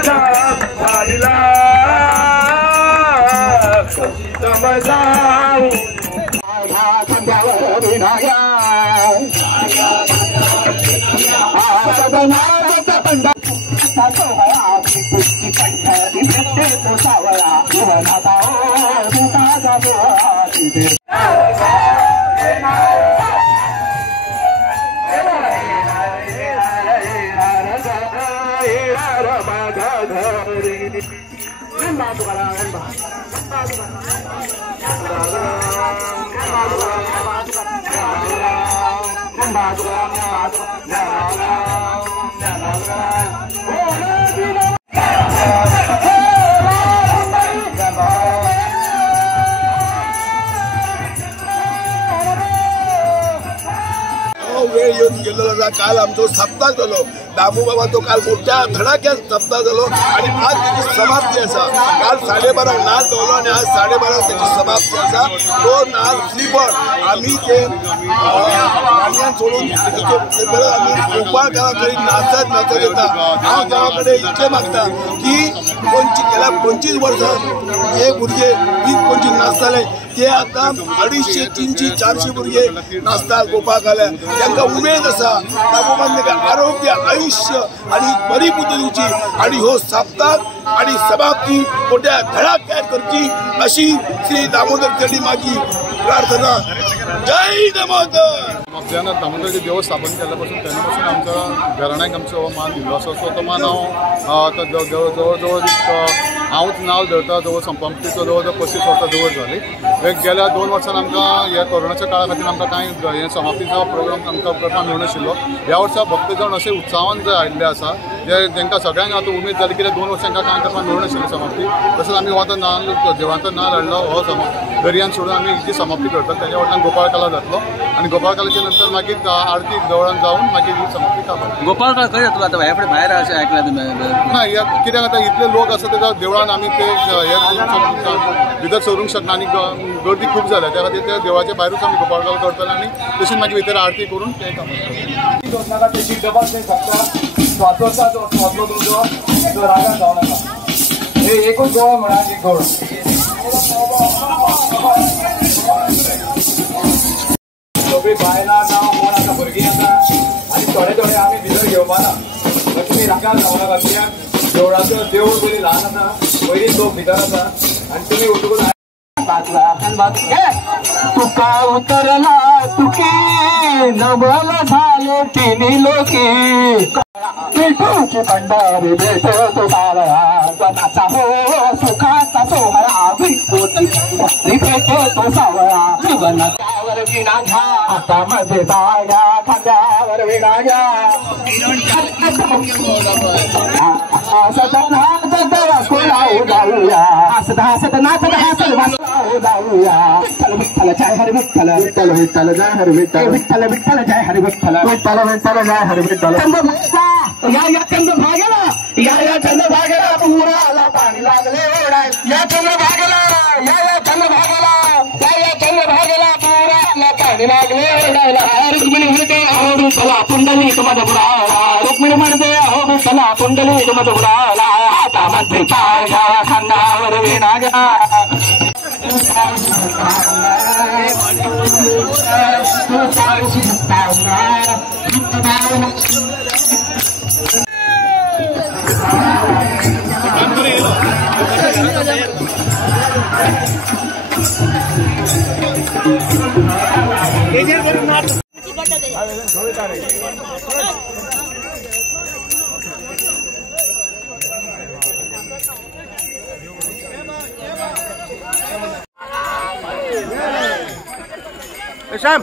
माझा वारीला समजाऊ खांद्यावर विणाया वेळ येऊन गेलेला काल आमचो सप्ताह झालो दामू बाबा तो काल मोठ्या धडाक्यात सप्ताह झालो आणि आज त्याची समाप्ती असा काल 12:30 नाल दवलो आणि आज 12:30 त्याची समाप्ती असा तो नाल श्रीफळ आम्ही ते गाडयान सोडून आम्ही गोपाळकारा करी नाचत येता हांव देवाकडे इतके मागता की गेल्या 25 वर्सां हे भुरगे 20-25 नाचताले ते आता 250, 300, 400 भुरगे नाचतात गोपाळकाल्या तांकां उमेद आसा दामोबान तांकां आरोग्य आयुष्य आणि बरी बुद्धी दिवची आणि हो सप्ताह आणि समाप्ती मोठ्या धडाक्यात करची अशी श्री दामोदर तेडी माझी प्रार्थना. जय दामोदर. आपल्याला दामोदरचे देव स्थापन केल्यापासून तेन्नापासून आमच्या घराण्याक आमचो मान दिल्लो आसा. सो तो मान हांव जवळ हांवूच नांव धरता जवळ संपत्तीचो जवळ 35 वर्सां जवळ जाली. गेल्या 2 वर्सान आमकां ह्या कोरोनाच्या काळा खातीर आमकां कांय हे समाप्तीचो प्रोग्राम आमकां करपाक मेळनाशिल्लो. ह्या वर्सा भक्त जण अशे उत्साहान जे आयिल्ले आसा जेंकां सगळ्यांक आतां उमेद जाली कित्याक 2 वर्सांक कांय करपाक मेळनाशिल्ली समाप्ती. तशेंच आमी हो आतां नाल देवाचो नाल हाडलो हो दर्यान सोडून आमी जी समाप्ती करतात तेच्या फाटल्यान गोपाळकाला जातलो आणि गोपाळकालाच्या नंतर मागीर आरती देवळान जावन मागीर ही समाप्ती करतात. गोपाळकाला खंय येतलो आतां भायर अशें आयकलां तुमी? ना कित्याक आतां इतले लोक आसा त्या देवळान आमी ते भितर सरूंक शकना आनी गर्दी खूब जाल्या त्या खातीर त्या देवळाच्या भायरूच आमी गोपाळकाला करतले आनी तशीच मागीर भितर आरती करून ते रागान जावं नाका. हे एकूच गोवा म्हणा एक गोड सगळी बायलां जावं कोण आतां भुरगीं आसा आनी थोडे आमी भितर घेवपाना. तुमी रागान जावं नाका कित्याक देवळाचो देवूळ बरी ल्हान आसा पयलीं लोक भितर आसा आनी तुमी उठून तुका उतरला तुके नवल झाले तिन्ही लोके विठूची पंढरी भेटो तो सावळा स्वतःचा हो सुखाचा सोहळा भेटो तो सावळा जीवनावर विणा घ्या हातामध्ये बाळ्या खांद्यावर विणा घ्या हसत नाचत जाऊया हसत हसत नाचत हसत जाऊया विठ्ठल विठ्ठल जय हरी विठ्ठल विठ्ठल विठ्ठल जय हरी विठ्ठल विठ्ठल विठ्ठल जय हरी विठ्ठल विठ्ठल विठ्ठल जय हरी विठ्ठल. या चंद्रभागेला या चंद्रभागेला पुराला पाणी लागले ओढाय या चंद्रभागेला या चंद्रभागेला या चंद्रभागेला पुराला पाणी लागले ओढायला. रुक्मिणी म्हणते अहो विठ्ठला पुंडलिक माझा बुडाला रुक्मिणी म्हणते अहो विठ्ठला पुंडलिक माझा बुडाला हातामध्ये पाय घ्या खांद्यावर विणा घ्या. Sam.